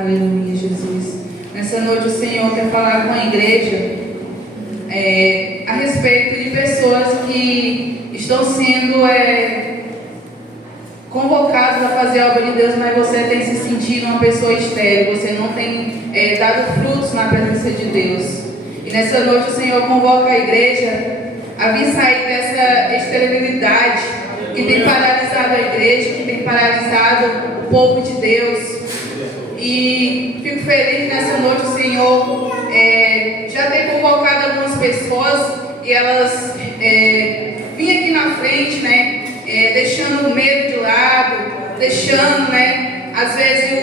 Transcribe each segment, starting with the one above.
Aleluia, Jesus. Nessa noite o Senhor quer falar com a igreja a respeito de pessoas que estão sendo convocadas a fazer a obra de Deus, mas você tem se sentido uma pessoa estéril, você não tem dado frutos na presença de Deus. E nessa noite o Senhor convoca a igreja a vir sair dessa esterilidade que tem paralisado a igreja, que tem paralisado o povo de Deus. E fico feliz nessa noite o Senhor já tem convocado algumas pessoas e elas vêm aqui na frente, né, deixando o medo de lado, deixando, né, às vezes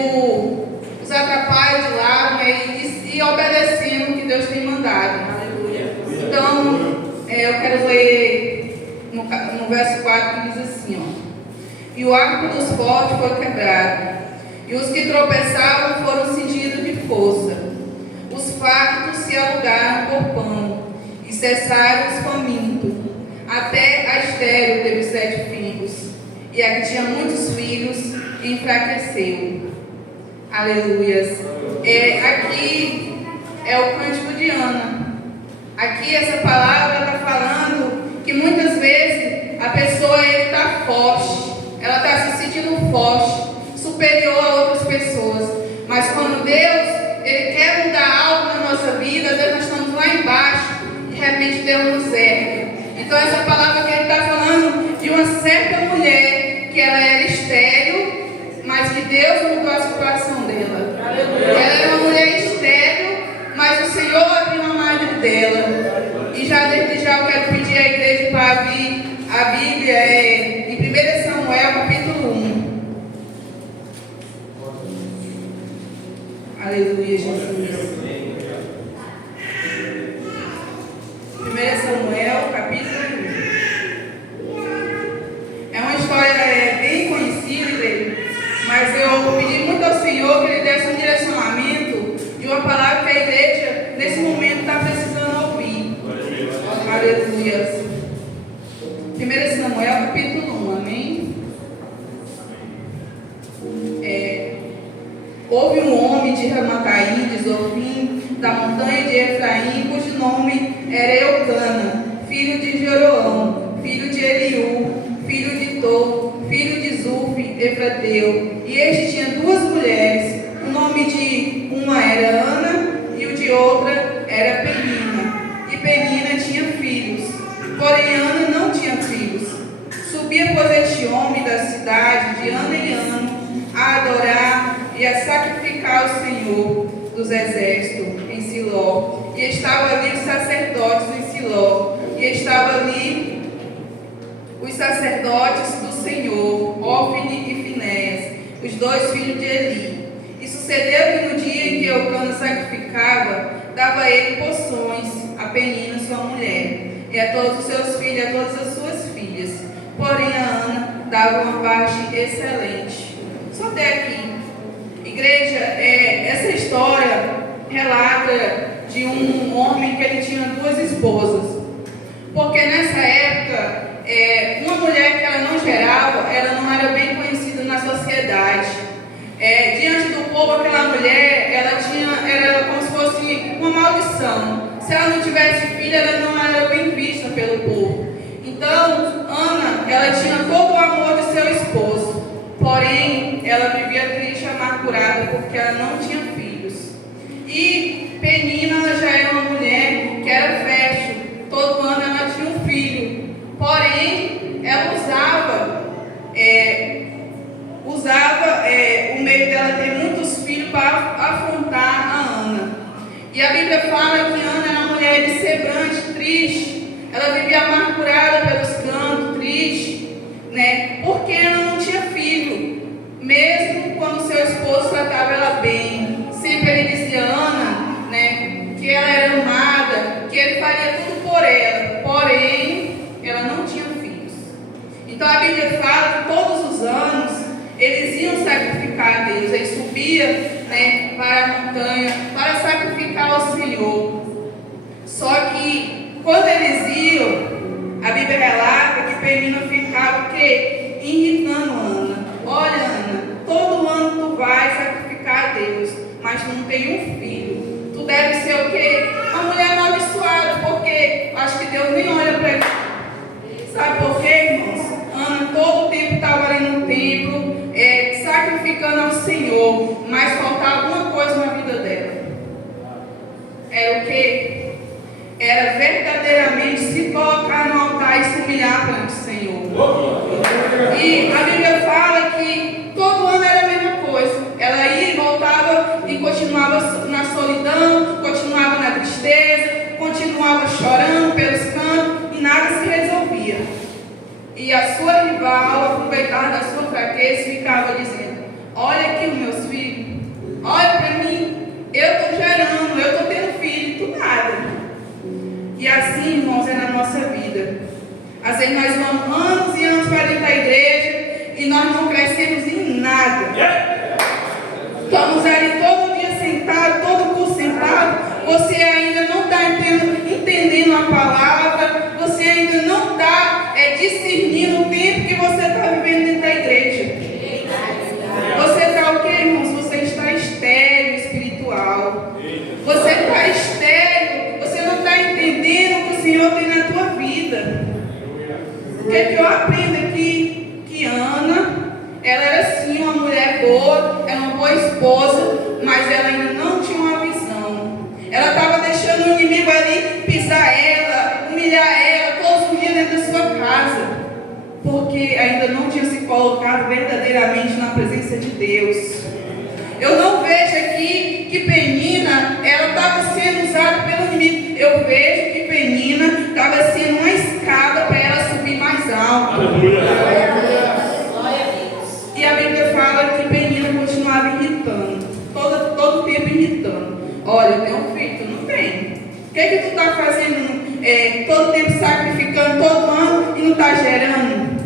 os atrapalhos de lado, né, e obedecendo o que Deus tem mandado. Aleluia. Então, eu quero ler no verso 4 que diz assim, ó: e o arco dos fortes foi quebrado, e os que tropeçavam foram cingidos de força. Os fartos se alugaram por pão, e cessaram os famintos. Até a estéril teve 7 filhos, e a que tinha muitos filhos enfraqueceu. Aleluias. Aqui é o cântico de Ana. Aqui essa palavra está falando que muitas vezes a pessoa está forte, ela está se sentindo forte, superior a outras pessoas, mas quando Deus Ele quer mudar algo na nossa vida, nós estamos lá embaixo, de repente Deus nos ergue. Então essa palavra que Ele está falando de uma certa mulher que ela era estéril, mas que Deus mudou a situação dela. Ela era uma mulher estéril, mas o Senhor abriu a madre dela. E já desde já eu quero pedir à igreja para abrir a Bíblia em 1 Samuel capítulo 1. Aleluia, Jesus. 1 Samuel, capítulo 1. É uma história bem conhecida, mas eu pedi muito ao Senhor que Ele desse um direcionamento de uma palavra que a igreja, nesse momento, está precisando ouvir. Aleluia. 1 Samuel, capítulo 1, amém? Houve um homem de Ramacaim, de Zofim, da montanha de Efraim, cujo nome era Eucana, filho de Jeroão, filho de Eliú, filho de Tou, filho de Zufi, Efrateu. E este tinha 2 mulheres, o nome de uma era Ana e o de outra era Penina. E Penina tinha filhos, porém Ana não tinha filhos. Subia, pois, este homem da cidade de ano em ano a adorar e a sacrificar ao Senhor dos exércitos em Siló. E estava ali os sacerdotes em Siló. E estava ali os sacerdotes do Senhor, Ofni e Finéias, os 2 filhos de Eli. E sucedeu que no dia em que Eucana sacrificava, dava ele porções a Penina, sua mulher, e a todos os seus filhos, e a todas as suas filhas. Porém a Ana dava uma parte excelente. Só até aqui. Igreja, essa história relata de um homem que ele tinha 2 esposas. Porque nessa época, uma mulher que ela não gerava, ela não era bem conhecida na sociedade. Diante do povo, aquela mulher, ela era como se fosse uma maldição. Se ela não tivesse filha, ela não era bem vista pelo povo. Então, Ana, ela tinha todo o amor de seu esposo. Porém, ela vivia triste e amargurada porque ela não tinha filhos. E Penina, ela já era uma mulher que era fértil. Todo ano ela tinha um filho. Porém, ela usava o meio dela ter muitos filhos para afrontar a Ana. E a Bíblia fala que Ana era uma mulher de triste. Ela vivia amargurada pelos cantos, triste, né? Porque ela não tinha filho. Mesmo quando seu esposo tratava ela bem, sempre ele dizia a Ana, né, que ela era amada, que ele faria tudo por ela. Porém, ela não tinha filhos. Então a Bíblia fala que todos os anos eles iam sacrificar a Deus. Eles subiam, né, para a montanha para sacrificar ao Senhor. Só que quando eles iam, a Bíblia relata que Penina ficava irritando Ana. Olha, Ana, todo ano tu vais sacrificar a Deus. mas tu não tem um filho. Tu deve ser o quê? Uma mulher amaldiçoada, porque acho que Deus nem olha para ele. Sabe por quê, irmãos? Ana todo o tempo estava ali no templo, sacrificando ao Senhor, mas faltava alguma coisa na vida dela. Era o quê? Era verdadeiramente se colocar no altar e se humilhar perante o Senhor. E a Bíblia fala que todo ano era a mesma coisa. Ela ia e voltava e continuava na solidão, continuava na tristeza, continuava chorando pelos cantos e nada se resolvia. E a sua rival, aproveitava da sua fraqueza, ficava dizendo: olha aqui os meus filhos, olha para mim, eu estou gerando, eu estou tendo filho, tu nada. E assim, irmãos, é na nossa vida. Às vezes nós vamos anos e anos para dentro da igreja e nós não crescemos em nada. Estamos ali todo dia sentados, todo curso sentado. Você ainda não está entendendo a palavra, você ainda não está discernindo o tempo que você está vivendo dentro da igreja. Você está o quê, irmãos? Você está estéril espiritual. Você está estéril, você não está entendendo o que o Senhor tem na tua vida. O que eu aprendo aqui? Que Ana, ela era sim uma mulher boa, era uma boa esposa, mas ela ainda não tinha uma visão. Ela estava deixando o inimigo ali pisar ela, humilhar ela todos os dias dentro da sua casa, porque ainda não tinha se colocado verdadeiramente na presença de Deus. Eu não vejo aqui que Penina, ela estava sendo usada pelo inimigo. Eu vejo que Penina estava sendo uma escada para ela subir mais alto. E a Bíblia fala que Penina continuava irritando, todo o tempo irritando. Olha, eu tenho um filho, tu não tem. O que tu está fazendo todo o tempo sacrificando todo ano e não está gerando?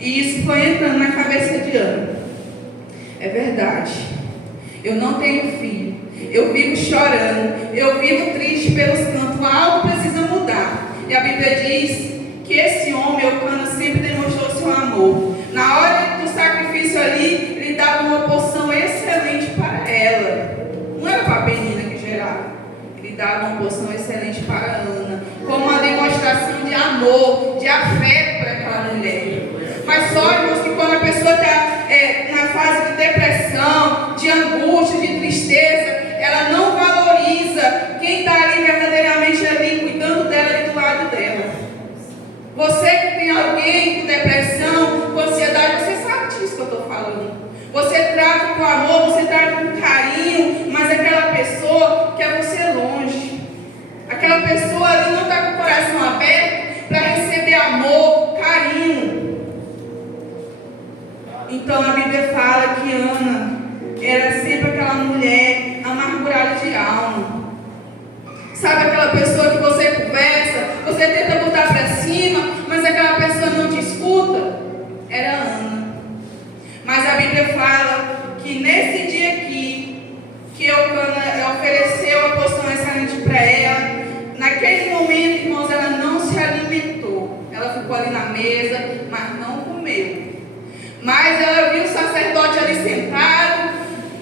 E isso foi entrando na cabeça de Ana. É verdade. Eu não tenho filho. Eu vivo chorando. Eu vivo triste pelos cantos. Algo precisa mudar. E a Bíblia diz que esse homem, Eucana, sempre demonstrou seu amor. Na hora do sacrifício ali, ele dava uma porção excelente para ela. Não era para a Penina que gerava. Ele dava uma porção excelente para Ana, como uma demonstração de amor, de afeto para aquela mulher. Mas só, irmãos, que quando a pessoa está na fase de depressão, de angústia, de tristeza, ela não valoriza quem está ali verdadeiramente ali, cuidando dela e do lado dela. Você que tem alguém com depressão, com ansiedade, você sabe disso que eu estou falando. Você trata com amor, você trata com carinho, mas aquela pessoa quer você longe. Aquela pessoa ali não está com o coração aberto para receber amor, carinho. Então a Bíblia fala que Ana era sempre aquela mulher amargurada de alma. Sabe aquela pessoa que você conversa, você tenta botar para cima, mas aquela pessoa não te escuta? Era Ana. Mas a Bíblia fala que nesse dia aqui, que Eucana ofereceu a porção excelente para ela, naquele momento, irmãos, ela não se alimentou. Ela ficou ali na mesa, mas não comeu. Mas ela viu o sacerdote ali sentado,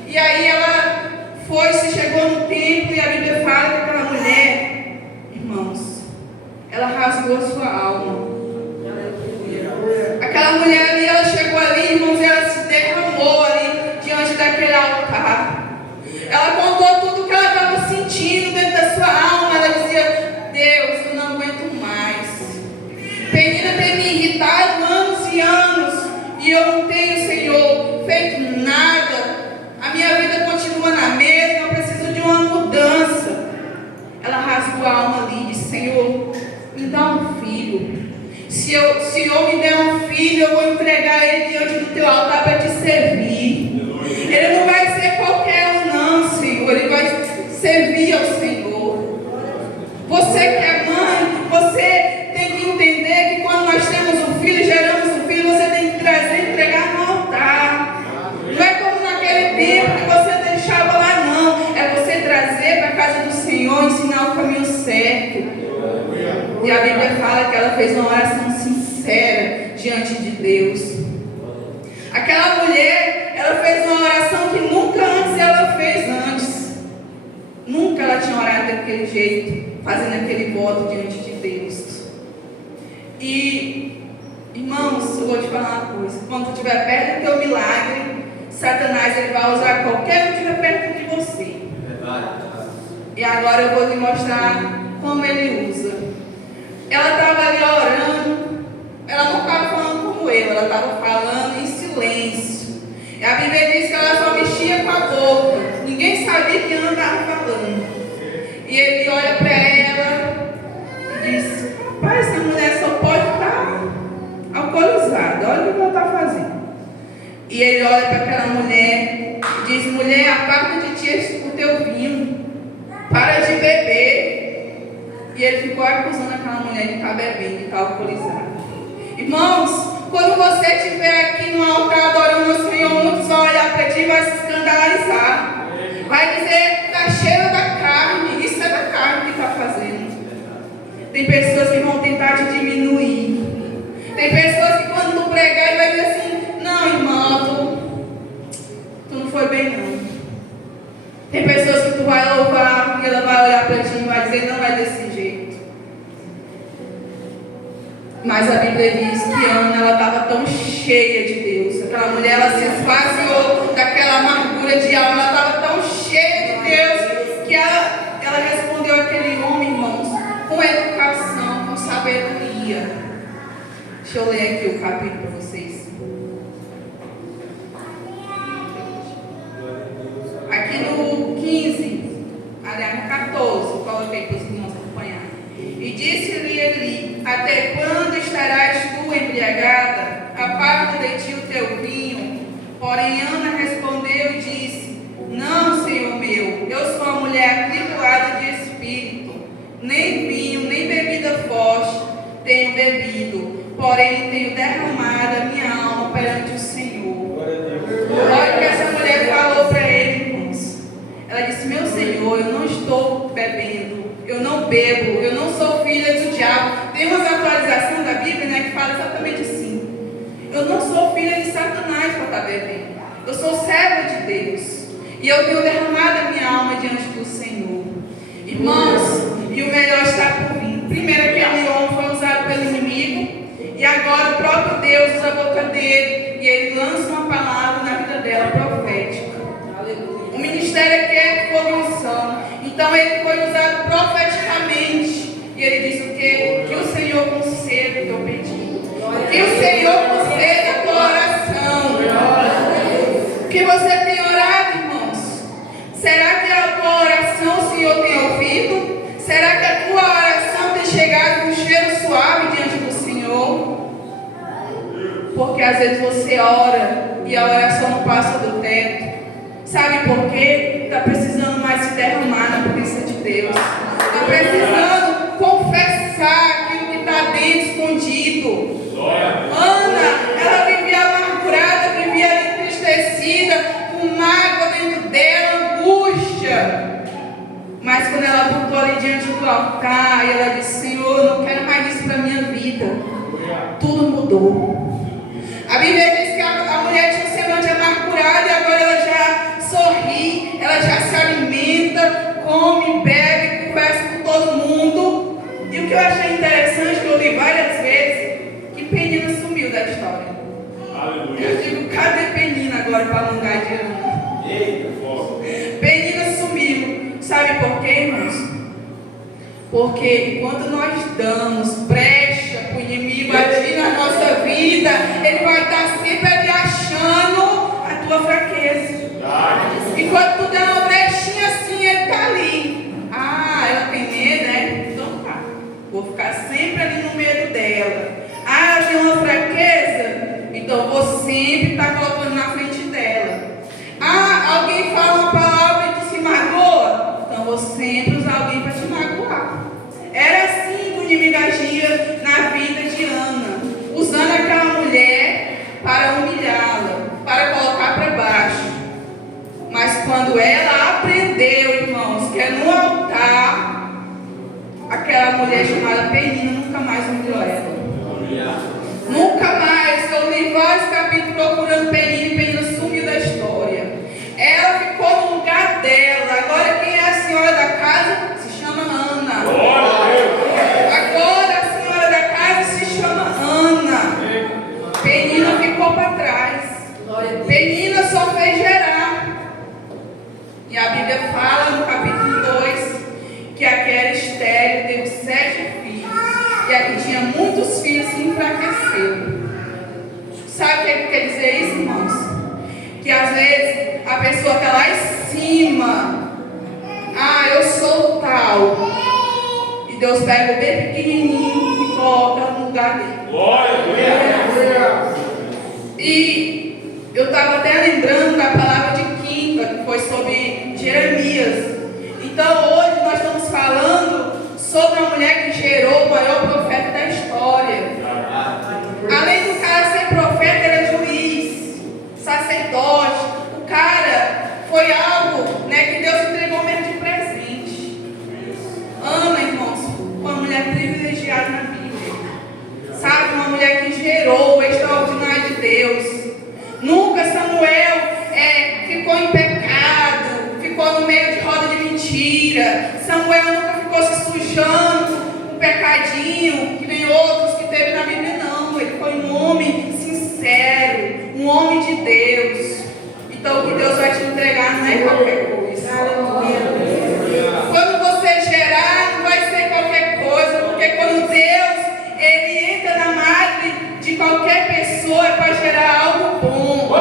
e aí ela chegou no templo, e a Bíblia fala que aquela mulher, irmãos, ela rasgou a sua alma. Aquela mulher ali, ela chegou ali, irmãos, e ela se derramou ali, diante daquele altar. Ela contou tudo que ela estava sentindo dentro da sua alma. Ela dizia: Deus, eu não aguento mais. Penina tem me irritado anos e anos, e eu não tenho, Senhor, feito nada. A minha vida continua na mesma, eu preciso de uma mudança. Ela rasgou a alma ali e disse: Senhor, me dá um filho. Se o Senhor me der um filho, eu vou entregar ele diante do teu altar para te servir. Ele não vai ser qualquer um não, Senhor. Ele vai servir ao Senhor. Você que é mãe, você tem que entender que quando nós temos um filho, geramos um filho, você tem que trazer e entregar no altar. Não é como naquele tempo que você deixava lá, não. É você trazer para a casa do Senhor, ensinar o caminho certo. E a Bíblia fala que ela fez uma oração sincera diante de Deus. Aquela mulher, ela fez uma oração que nunca antes ela fez antes. ela tinha orado daquele jeito, fazendo aquele voto diante de Deus. E, irmãos, eu vou te falar uma coisa: quando tu estiver perto do teu milagre, Satanás ele vai usar qualquer um que estiver perto de você. E agora eu vou lhe mostrar como ele usa. Ela estava ali orando, ela não estava falando como eu, ela estava falando em silêncio. E a Bíblia diz que ela só mexia com a boca, ninguém sabia que ela estava falando. E ele olha para ela e diz: pai, essa mulher só pode estar alcoolizada, olha o que ela está fazendo. E ele olha para aquela mulher e diz: mulher, aparta de ti o teu vinho, para de beber. E ele ficou acusando aquela mulher de estar bebendo, de estar alcoolizada. Irmãos, quando você estiver aqui no altar adorando o Senhor, muitos vão olhar para ti e vai se escandalizar. Vai dizer: está cheio da carne, isso é da carne que está fazendo. Tem pessoas que vão tentar te diminuir. Tem pessoas que quando tu pregar e vai dizer assim: não, irmão, tu não foi bem não. Tem pessoas que tu vai louvar e ela vai olhar para ti e vai dizer: não é desse jeito. Mas a Bíblia diz que Ana, ela estava tão cheia de Deus. Aquela mulher, ela se esvaziou daquela amargura de alma. Ela estava tão cheia de Deus que ela respondeu àquele homem, irmãos, com educação, com sabedoria. Deixa eu ler aqui o capítulo para vocês. Aqui no 15, aliás, no 14, coloquei para os irmãos acompanharem. E disse-lhe Eli: até quando estarás tu embriagada? Aparta de ti o teu vinho. Porém Ana respondeu e disse: não, Senhor meu, eu sou uma mulher atribulada de espírito. Nem vinho, nem bebida forte tenho bebido, porém tenho derramado a minha alma perante o Senhor. Olha o que essa mulher falou para ele, irmãos. Ela disse: meu Senhor, eu não estou bebendo, eu não bebo, eu não sou filha do diabo. Tem uma atualização da Bíblia, né, que fala exatamente assim: eu não sou filha de Satanás para estar bebendo, eu sou serva de Deus, e eu tenho derramado a minha alma diante do Senhor. Irmãos, e o melhor está por vir. Primeiro, aquele homem foi usado pelo inimigo, e agora o próprio Deus usa a boca dele e ele lança uma palavra na vida dela profética. O ministério aqui é formação. Então ele foi usado profeticamente. E ele disse o quê? Que o Senhor conceda o teu pedido. Que o Senhor conceda a tua oração. Que você tem orado, irmãos. Será que a tua oração o Senhor tem ouvido? Será que a tua oração tem chegado com um cheiro suave diante do Senhor? Porque às vezes você ora e a oração não passa do teto. Sabe por quê? Está precisando mais se derramar na presença de Deus. Está precisando confessar aquilo que está dentro, escondido. Ana, ela vivia amargurada, vivia entristecida, com mágoa dentro dela, angústia. Mas quando ela voltou ali diante do altar, e ela disse: Senhor, eu não quero mais isso para a minha vida. Tudo mudou. A Bíblia diz que a mulher tinha um semblante amargurado e agora ela já sorri, ela já se alimenta, come, bebe, conversa com todo mundo. E o que eu achei interessante, que eu li várias vezes, que Penina sumiu da história. Aleluia. Eu digo: cadê Penina agora para alongar de ano? Penina sumiu. Sabe por quê, irmãos? Porque enquanto nós damos brecha para o inimigo agir na nossa vida, ele vai estar sempre ali achando a tua fraqueza. Enquanto tu dá uma brechinha assim, ele está ali. Ah, ela tem medo, né? Então tá. Vou ficar sempre ali no medo dela. Ah, ela tem uma fraqueza? Então vou sempre estar colocando na frente dela. Ah, alguém fala uma palavra e tu se magoa? Então vou sempre usar alguém para te magoar. Era assim que o inimigo agia na vida de Ana, usando aquela mulher para humilhá-la, para colocar para baixo. Mas quando ela aprendeu, irmãos, que é no altar, aquela mulher chamada Penina nunca mais humilhou ela. Nunca mais. Eu li vários capítulos procurando Penina e Penina sumiu da história. Ela ficou no lugar dela. Agora quem é a senhora da casa para trás. Penina só fez gerar. E a Bíblia fala no capítulo 2 que aquela estéril teve 7 filhos. E a que tinha muitos filhos se enfraqueceu. Sabe o que quer dizer isso, irmãos? Que às vezes a pessoa está lá em cima. Eu sou tal. E Deus pega o bem pequenininho e coloca no lugar dele. E eu estava até lembrando da palavra de quinta, que foi sobre Jeremias. Então hoje nós estamos falando sobre uma mulher que gerou o maior profeta da história. Além do cara ser profeta, ele é juiz, sacerdote. O cara foi algo, que Deus entregou mesmo de presente. Ana, irmãos, uma mulher privilegiada na Bíblia. Sabe, uma mulher que gerou o extraordinário de Deus. Nunca Samuel ficou em pecado, ficou no meio de roda de mentira. Samuel nunca ficou se sujando um pecadinho, que nem outros que teve na Bíblia, não. Ele foi um homem sincero, um homem de Deus. Então o que Deus vai te entregar não é qualquer coisa. Quando você gerar, não vai ser qualquer coisa, porque quando Deus ele entra na madre de qualquer pessoa é para gerar algo bom. A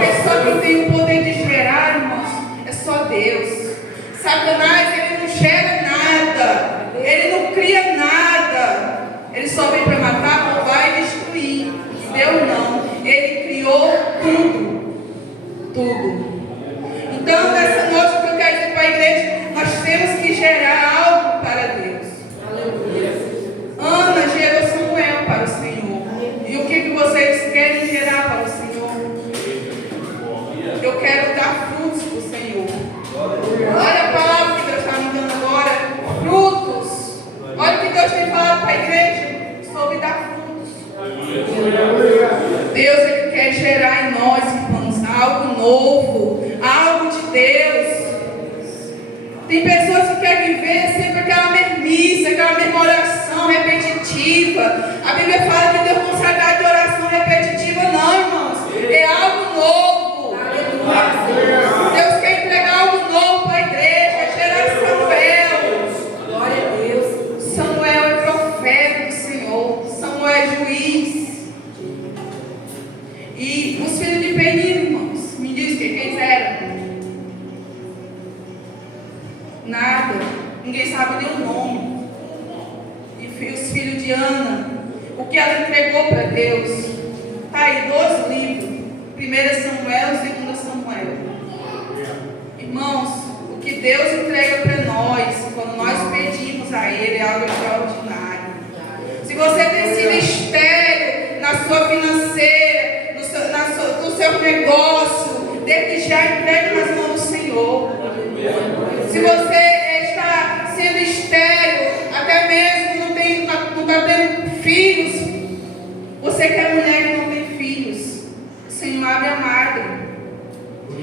pessoa que tem o poder de gerar, irmãos, é só Deus. Satanás, ele não gera nada, ele não cria nada, ele só vem para matar, roubar e destruir. Deus não, ele criou tudo. Então, nessa noite, o que eu quero dizer para a igreja, nós temos que gerar algo para Deus. Ana gerou Samuel para o Senhor. E o que vocês querem gerar para o Senhor? Eu quero dar frutos para o Senhor. Olha a palavra que Deus está me dando agora. Frutos. Olha o que Deus tem falado para a igreja sobre dar frutos. Deus, ele quer gerar em nós, irmãos, algo novo, algo de Deus. Tem pessoas que querem viver sempre aquela mesmice, aquela mesma oração repetitiva. A Bíblia fala que Deus não sai de oração repetitiva, não, irmãos. É algo novo. Deus quer entregar algo novo para a igreja. Gerar Samuel. Glória a Deus. Samuel é profeta do Senhor. Samuel é juiz. E os filhos de Penina, irmãos, me diz quem eles eram. Nada, ninguém sabe nem o nome. E os filhos de Ana, o que ela entregou para Deus, está aí 2 livros, 1 Samuel e 2 Samuel. Irmãos, o que Deus entrega para nós, quando nós pedimos a Ele, é algo extraordinário. Se você tem sido estéril na sua financeira, no seu negócio, desde já entregue nas mãos do Senhor. Se você está sendo estéril, até mesmo não está tendo filhos, você que é mulher que não tem filhos, o Senhor abre a madre.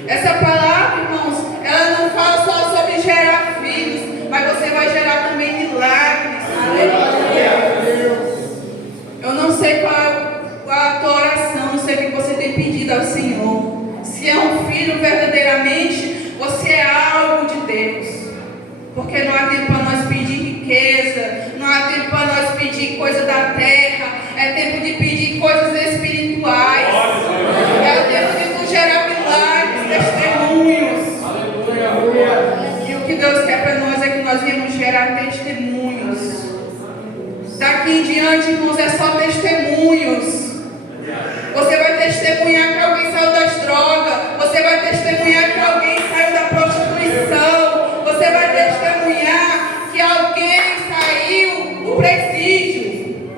Essa palavra, irmãos, ela não fala só sobre gerar filhos, mas você vai gerar também milagres. Aleluia. Eu não sei qual a tua oração, não sei o que você tem pedido ao Senhor. Se é um filho verdadeiramente, você é algo de Deus. Porque não há tempo para nós pedir riqueza, não há tempo para nós pedir coisa da terra, é tempo de pedir coisas espirituais. É o tempo de nos gerar milagres, testemunhos. E o que Deus quer para nós é que nós viemos gerar testemunhos. Daqui em diante, irmãos, é só testemunhos. Você vai testemunhar que alguém saiu das drogas. Você vai testemunhar que alguém saiu da prostituição. Você vai testemunhar que alguém saiu do presídio.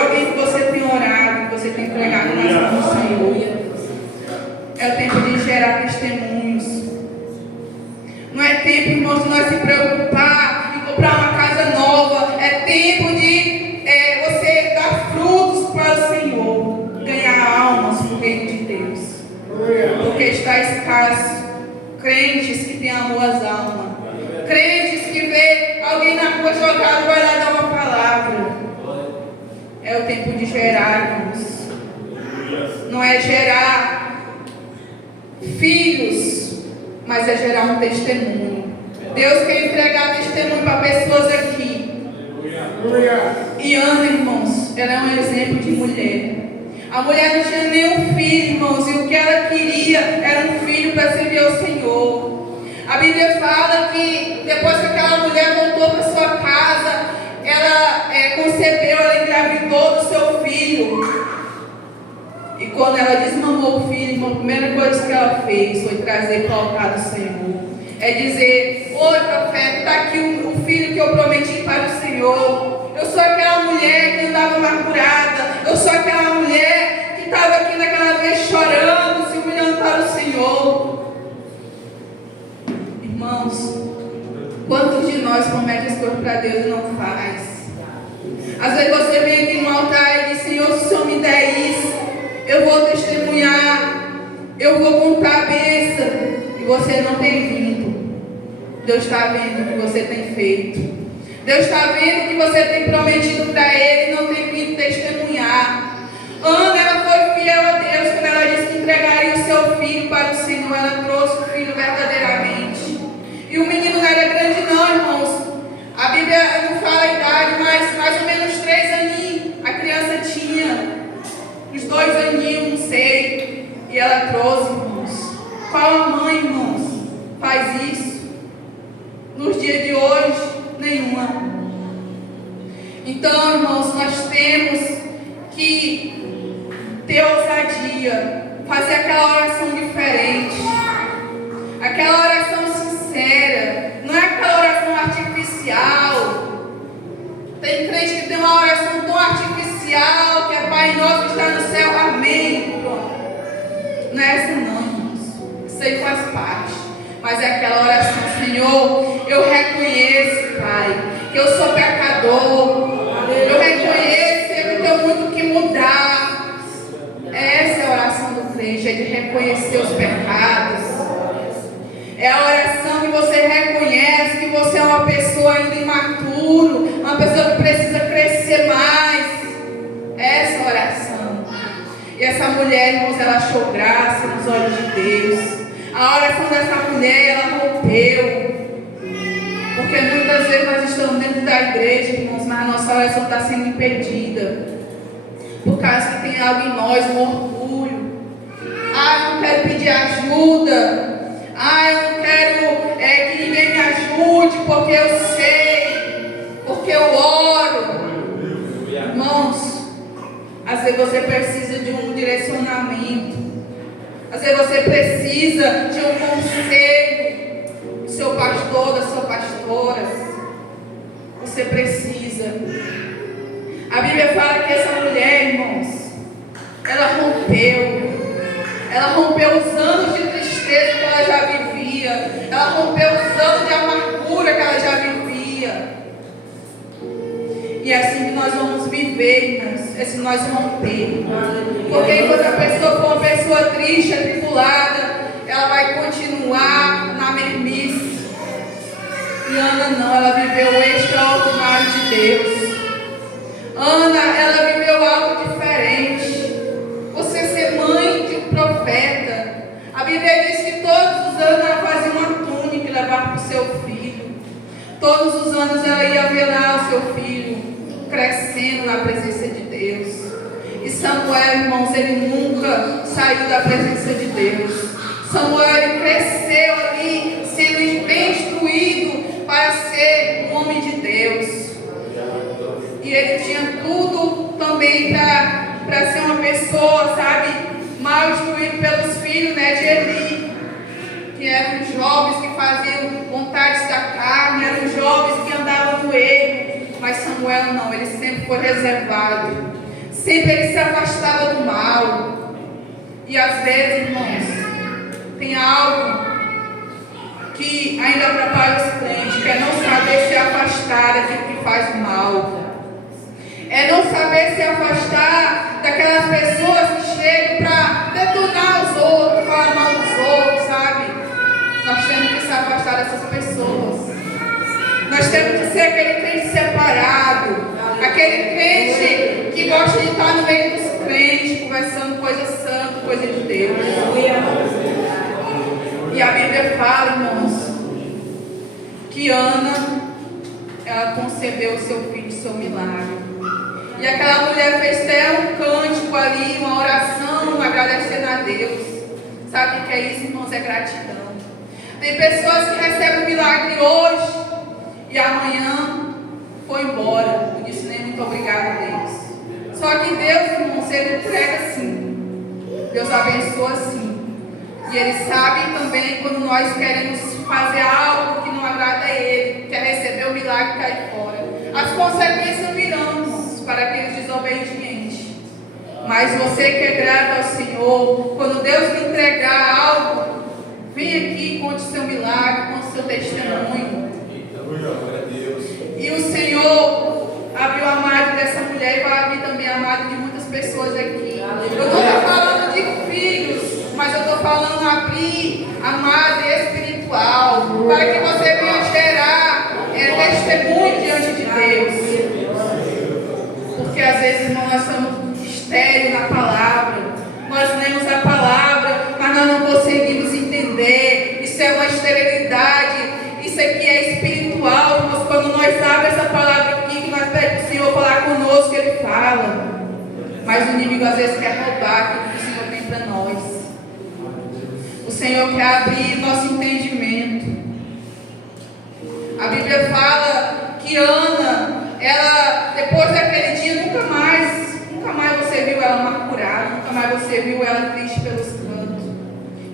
Alguém que você tem orado, que você tem entregado nas mãos do Senhor. É o tempo de gerar testemunhos. Não é tempo, irmãos, de nós se preocupar em comprar uma casa nova. É tempo de você dar frutos para o Senhor. Ganhar almas para o reino de Deus. Porque está escasso crentes que têm amor às almas. Crentes que vê alguém na rua jogado, vai lá dar uma palavra. É o tempo de gerar, irmãos. não é gerar filhos, mas é gerar um testemunho. Deus quer entregar testemunho para pessoas aqui. E Ana, irmãos, ela é um exemplo de mulher. A mulher não tinha nenhum filho, irmãos, e o que ela queria era um filho para servir ao Senhor. A Bíblia fala que depois que aquela mulher voltou para sua casa, ela concebeu, ela engravidou do seu filho. E quando ela desmamou o filho, irmão, a primeira coisa que ela fez foi trazer para o altar do Senhor. É dizer: oi, profeta, está aqui o filho que eu prometi para o Senhor. Eu sou aquela mulher que andava amargurada. Eu sou aquela mulher que estava aqui naquela vez chorando, se humilhando para o Senhor. Irmãos, quantos de nós promete as coisas para Deus e não faz? Às vezes você vem aqui no altar e diz: Senhor, se o Senhor me der isso, eu vou testemunhar, eu vou contar a bênção. E você não tem vindo. Deus está vendo o que você tem feito. Deus está vendo o que você tem prometido para Ele e não tem vindo testemunhar. Ana, ela foi fiel a Deus quando ela disse que entregaria o seu filho para o Senhor. Ela trouxe o filho verdadeiramente. E o menino não era grande não, irmãos. A Bíblia não fala a idade, mas mais ou menos 3 aninhos a criança tinha. Uns 2 aninhos, não sei. E ela trouxe, irmãos. Qual a mãe, irmãos, faz isso? Nos dias de hoje, nenhuma. Então, irmãos, nós temos que ter ousadia, fazer aquela oração diferente, aquela oração sincera, não é aquela oração artificial. Tem crente que tem uma oração tão artificial, que é Pai Nosso que está no céu, amém. Pronto. Não é essa não, irmãos. Isso aí faz parte. Mas é aquela oração: Senhor, eu reconheço, Pai, que eu sou pecador. Eu reconheço que eu tenho muito que mudar. Essa é a oração do crente, é de reconhecer os pecados. É a oração que você reconhece que você é uma pessoa ainda imaturo, uma pessoa que precisa crescer mais. Essa é a oração. E essa mulher, irmãos, ela achou graça nos olhos de Deus. A oração dessa mulher, ela rompeu. Porque muitas vezes nós estamos dentro da igreja, irmãos, mas a nossa oração está sendo impedida. Por causa que tem algo em nós, um orgulho. Eu não quero pedir ajuda. Eu não quero que ninguém me ajude, porque eu sei, porque eu oro. Irmãos, às vezes você precisa de um direcionamento. Às vezes você precisa de um conselho do seu pastor, da sua pastora. Você precisa. A Bíblia fala que essa mulher, irmãos, ela rompeu. Ela rompeu os anos de tristeza que ela já vivia. Ela rompeu os anos de amargura que ela já vivia. E é assim que nós vamos viver, irmãos. É se nós rompermos. Porque enquanto a pessoa for uma pessoa triste, atribulada, ela vai continuar na mesmice. E Ana não, ela viveu o extraordinário de Deus. Ana, ela viveu algo diferente. Você ser mãe de um profeta. A Bíblia diz que todos os anos ela fazia uma túnica e levava para o seu filho. Todos os anos ela ia velar o seu filho, crescendo na presença de Deus. E Samuel, irmãos, ele nunca saiu da presença de Deus. Samuel, ele cresceu ali, sendo bem instruído para ser um homem de Deus. E ele tinha tudo também para ser uma pessoa, sabe, mal instruído pelos filhos, de Eli, que eram jovens que faziam vontades da carne, eram jovens que andavam no erro. Mas Samuel não, ele sempre foi reservado. Sempre ele se afastava do mal. E às vezes, irmãos, tem algo que ainda atrapalha os crentes, que é não saber se afastar daquilo que faz mal. É não saber se afastar daquelas pessoas que chegam para detonar os outros, falar mal dos outros, sabe? Nós temos que se afastar dessas pessoas. Nós temos que ser aquele crente separado, aquele crente que gosta de estar no meio dos crentes, conversando coisas Santo, coisa de Deus. E a Bíblia fala, irmãos, que Ana, ela concebeu o seu filho, seu milagre. E aquela mulher fez até um cântico ali, uma oração, agradecendo a Deus. Sabe o que é isso, irmãos? É gratidão. Tem pessoas que recebem o milagre hoje e amanhã foi embora. Não disse nem muito obrigado a Deus. Só que Deus, irmãos, Ele entrega assim. Deus abençoa assim. E Ele sabe também quando nós queremos fazer algo que não agrada a Ele, quer receber o milagre e cair fora. As consequências virão para aqueles desobedientes. Mas você que é grato ao Senhor, quando Deus lhe entregar algo, vem aqui, conte o seu milagre, conte o seu testemunho. E o Senhor abriu a madre dessa mulher e vai abrir também a madre de muitas pessoas aqui. Eu não estou falando de filhos, mas eu estou falando abrir a madre espiritual, para que você venha gerar testemunho diante de Deus. Porque às vezes, irmão, nós somos estéreis na palavra. Nós lemos a palavra, mas nós não conseguimos entender. Isso é uma esterilidade. Isso aqui é espiritual. Mas quando nós abrimos essa palavra aqui, que nós pedimos o Senhor falar conosco, Ele fala. Mas o inimigo às vezes quer roubar aquilo que o Senhor tem para nós. O Senhor quer abrir nosso entendimento. A Bíblia fala que Ana, ela, depois daquele dia, nunca mais você viu ela amargurada, nunca mais você viu ela triste pelos cantos.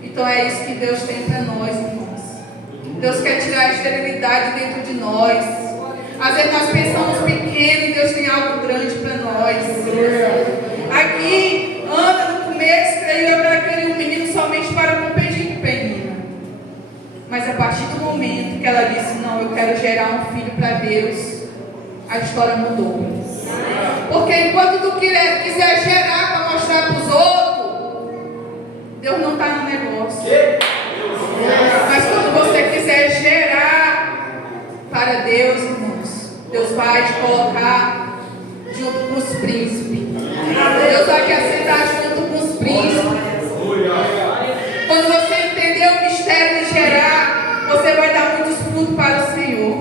Então é isso que Deus tem para nós, irmãos. Deus quer tirar a esterilidade dentro de nós. Às vezes nós pensamos pequeno e Deus tem algo grande para nós. Aqui, Ana, no começo, creio que ela queria um menino somente para competir com Penina. Mas a partir do momento que ela disse, não, eu quero gerar um filho para Deus, a história mudou. Porque enquanto tu quiser gerar para mostrar para os outros, Deus não está no negócio. Mas quando você quiser gerar para Deus, irmãos, Deus vai te colocar junto com os príncipes. Deus vai te assentar junto com os príncipes. Quando você entender o mistério de gerar, você vai dar muitos frutos para o Senhor.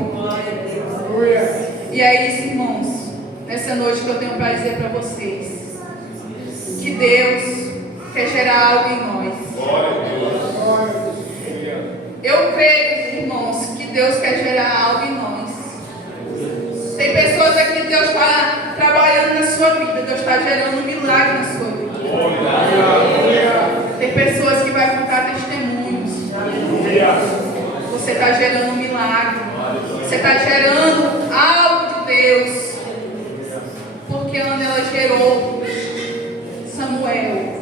E é isso, irmãos, nessa noite que eu tenho para dizer para vocês, que Deus quer gerar algo em nós. Eu creio, irmãos, que Deus quer gerar algo em nós. Tem pessoas aqui que Deus está trabalhando na sua vida, Deus está gerando um milagre na sua vida. Tem pessoas que vão contar testemunhos. Você está gerando um milagre. Você está gerando algo de Deus. Porque Ana, ela gerou Samuel.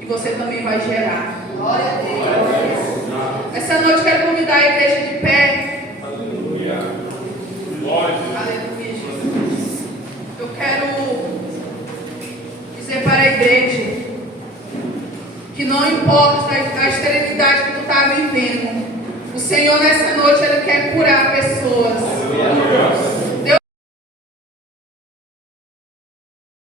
E você também vai gerar. Glória a Deus. Essa noite eu quero convidar a igreja de pé. Aleluia. Aleluia, Jesus. Eu quero dizer para a igreja que não importa a esterilidade que tu está vivendo, o Senhor nessa noite Ele quer curar pessoas.